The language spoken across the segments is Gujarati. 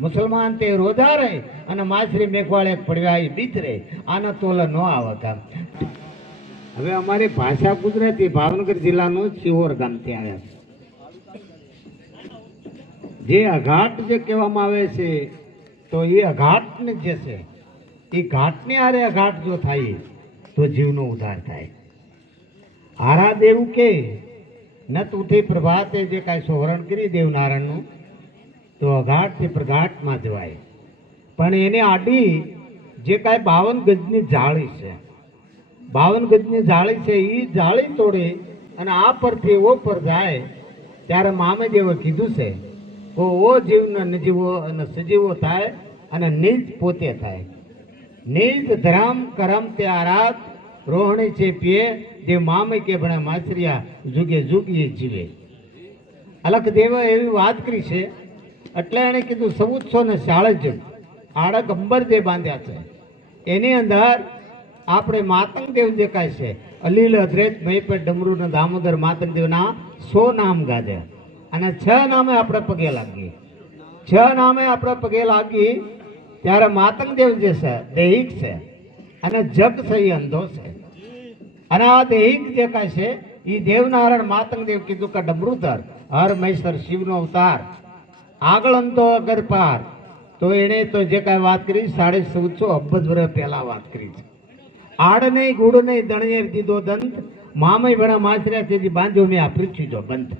મુસલમાન તે રોજા રહે અને માછરી મેઘવાળે એ બીત રહે આનો તોલ ન આવતા હવે અમારી ભાષા ગુજરાતી ભાવનગર જિલ્લાનું સિહોર ગામથી આવ્યા છે. જે અઘાટ જે કહેવામાં આવે છે, તો એ અઘાટને જે છે, એ ઘાટને આરે અઘાટ જો થાય, તો જીવનો ઉદ્ધાર થાય. હારા દેવું કે, ન તુથી પ્રભાતે જે કાંઈ સોહરણ કરી દેવનારાયણનું તો અઘાટથી પ્રઘાટમાં જવાય. પણ એને આડી જે કાંઈ બાવન ગજની જાળી છે, બાવન ગજની જાળી છે એ જાળી તોડે અને આ પરથી એવો પર જાય, ત્યારે મામે જેવો કીધું છે ઓ ઓ જીવને નજીવો અને સજીવો થાય અને નિજ પોતે થાય. નિજ ધરામ કરમ તે આરાધ રોહણી છે પીએ જે મામે કે ભણે માછરિયા જુગે જુગીએ જીવે. અલખ દેવે એવી વાત કરી છે એટલે એણે કીધું ચૌદસો ને સાડજ આડક અંબર જે બાંધ્યા છે, એની અંદર આપણે માતંગદેવ જે કાંઈ છે, અલીલ અધરેત મહીપેટ ડમરૂ ને દામોદર માતંગદેવના સો નામ ગાજે અને છ નામે આપણે પગે લાગીએ છ નામે આપણે પગે લાગી ત્યારે માતંગદેવ જે છે, દૈહિક છે, અને જગ છે એ અંધો છે. અને આ દૈહિક જે કાંઈ છે એ દેવનારાયણ માતંગદેવ કીધું કે, ડમરૂધર, હર મહેશ્વર શિવનો અવતાર. આગળ અંતો અગર પાર, તો એણે તો જે કાંઈ વાત કરી, સાડે ચૌદસો અબજ વર્ષ પહેલા વાત કરી છે. આડ નહીં ગુડ નહીં દણિયર દીધો દંત, મામય ભણા માછર્યા તેથી બાંધ્યો મેં આ પૃથ્વી જો બંધ.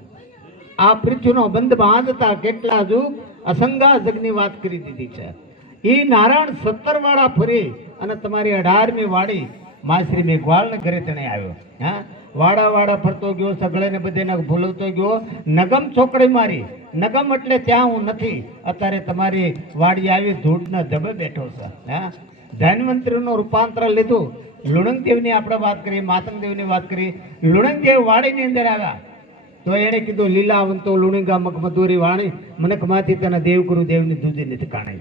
આ પૃથ્વીનો બંધ બાંધતા કેટલા જુ અસંગા જગની વાત કરી દીધી છે. એ નારાયણ સત્તર વાળા ફરી અને તમારી અઢારમી વાડી માશ્રી મેઘવાળને ઘરે તેણે આવ્યો. હા? વાડા વાડા ફરતો ગયો સગળે ને બધે ભૂલવતો ગયો. નગમ છોકરી મારી. નગમ એટલે ત્યાં હું નથી. અત્યારે તમારી વાડી આવી ધૂળના ધબે બેઠો છે. હા? ધન્વંતરીનું રૂપાંતર લીધું. લુણંગદેવની આપણે વાત કરી, માતંગદેવની વાત કરી. લુણંગદેવ વાડીની અંદર આવ્યા. તો એણે કીધું, લીલાવંતો, લુણિંગા મક મધુરી વાણી, મનકમાંથી તને દેવગુરુ દેવની દૂધી નથી કાણાઈ.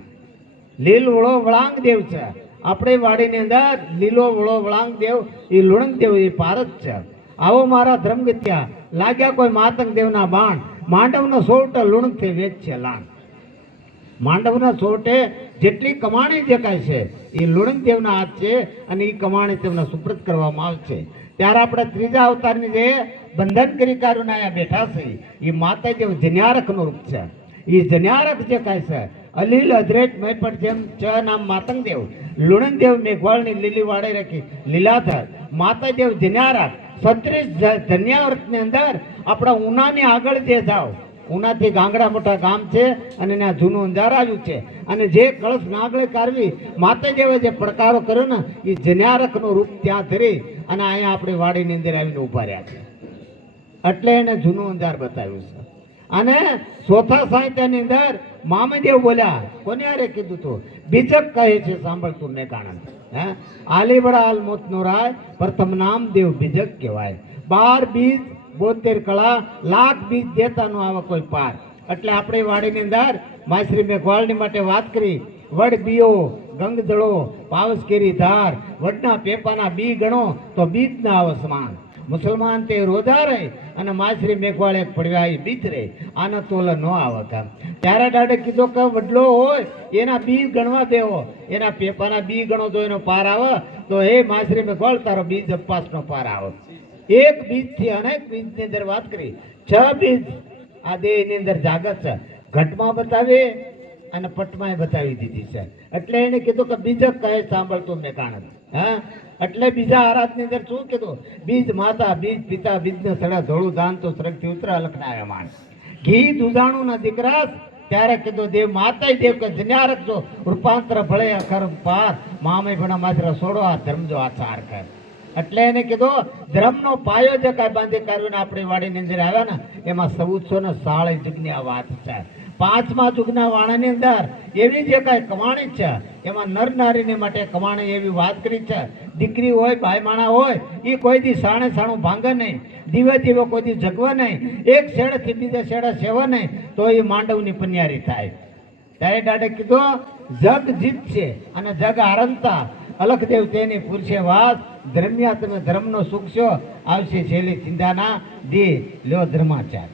લીલ વળો વળાંગ દેવ છે. આપણે વાડીની અંદર લીલો, વળો વળાંગ દેવ એ લુણંગ દેવ એ પારત છે. આવો મારા ધર્મગત્યા, લાગ્યા કોઈ માતંગ દેવના બાણ. માંડવનો સોટ લુણંગથી વેચ છે લાણ. માંડવના સોટે જેટલી કમાણી જે છે એ લુણંગ દેવના હાથ છે અને એ કમાણી તેમને સુપ્રત કરવામાં આવશે ત્યારે આપણે ત્રીજા અવતારની જે બંધન કરી કારુને અહીંયા બેઠા છે એ માતા દેવ જન્યારખનું રૂપ છે. એ જન્યારખ જે કાંઈ છે અલીલ અધરેટ પણ જેમ ચ નામ માતંગ દેવ મેઘવાળની લીલી વાડે રાખી. લીલાધર, માતાદેવ જનારા છત્રીસ ધન્યાવ્રતની અંદર આપણા ઉનાની આગળ જે જાઓ. ઉનાથી ગાંગડા મોટા ગામ છે અને ત્યાં જૂનું અંધાર આવ્યું છે. અને જે કળશ નાગળે કાઢવી, માતાદેવે જે પડકારો કર્યો ને, એ જન્યારકનું રૂપ ત્યાં ધરી અને અહીંયા આપણી વાડીની અંદર આવીને ઊભા રહ્યા છે. એટલે એને જૂનું અંધાર બતાવ્યું છે. અને ચોથા સાહિત્યની અંદર મામદેવ બોલ્યા, કોને આરે કીધું તું? બીજક કહે છે સાંભળતું ને કારણ. હે? આલીબડા આલમોત નો રાય, પ્રથમ નામ દેવ બીજક કહેવાય. બાર બીજ, બોતેર કળા, લાખ બીજ દેતાનો આવે કોઈ પાર. એટલે આપણે વાડીની અંદર માશ્રી મેઘવાળની માટે વાત કરી. વડ બીઓ ગંગ જળો પાવસ કેરી ધાર, વડના પેપાના બી ગણો, તો બીજ ના આવે સમાન મુસલમાન તે રોજા રહે અને માછરી મેઘવાળે પડ્યા એ બીજ રહે. આનો તોલ ન આવે કામ. ત્યારે દાડે કીધો કે, વડલો હોય, એના બી ગણવા દેવો. એના પેપાના બી ગણો તો એનો પાર આવે. તો હે માછરી મેઘવાળ, તારો બીજ અપાસનો પાર આવે. એક બીજથી અનેક બીજની અંદર વાત કરી. છ બીજ આ દેહની અંદર જાગત છે. ઘટમાં બતાવી અને પટમાં બતાવી દીધી છે. એટલે એને કીધું કે બીજા કહે સાંભળતું મેં કાણ હા? એટલે બીજા આરાધની અંદર શું કીધું? બીજ માતા, બીજ પિતા, બીજને સડા ધોળું દાન તો સ્વર્ગથી ઉતરા લખનાયા માણ. ઘી દુધાણું ના દીકરા ત્યારે કીધું, દેવ માતા દેવ કે જન્યા રાખજો. રૂપાંતર ભળે અકર્મ પાર. મામે ભણા માત્ર સોડો, આ ધર્મ જો આચાર કર. એટલે એને કીધું, ધર્મનો પાયો જે કાંઈ બાંધી કાઢવીને આપણી વાડીની અંદર આવ્યા ને, એમાં ચૌદસો ને સાળે જગની આ વાત છે. પાંચમા જુગના વાણાની અંદર એવી જે કાંઈ કમાણી છે, એમાં નર નારીને માટે કમાણી એવી વાત કરી છે. દીકરી હોય, ભાઈ માણા હોય એ કોઈ દી સાણે સાણું ભાંગે નહીં, દીવે દીવે કોઈ દી જગવે નહીં, એક શેડથી બીજા શેડે સેવે નહીં, તો એ માંડવની પન્યારી થાય. ત્યારે દાડે કીધું, જગ જીત છે અને જગ આરંતા. અલખદેવ તેની પુરુષે વાત, ધર્મ્યા તમે ધર્મનો સુખ છો? આવશે છેલ્લી ચિંતાના દે, લ્યો ધર્માચાર.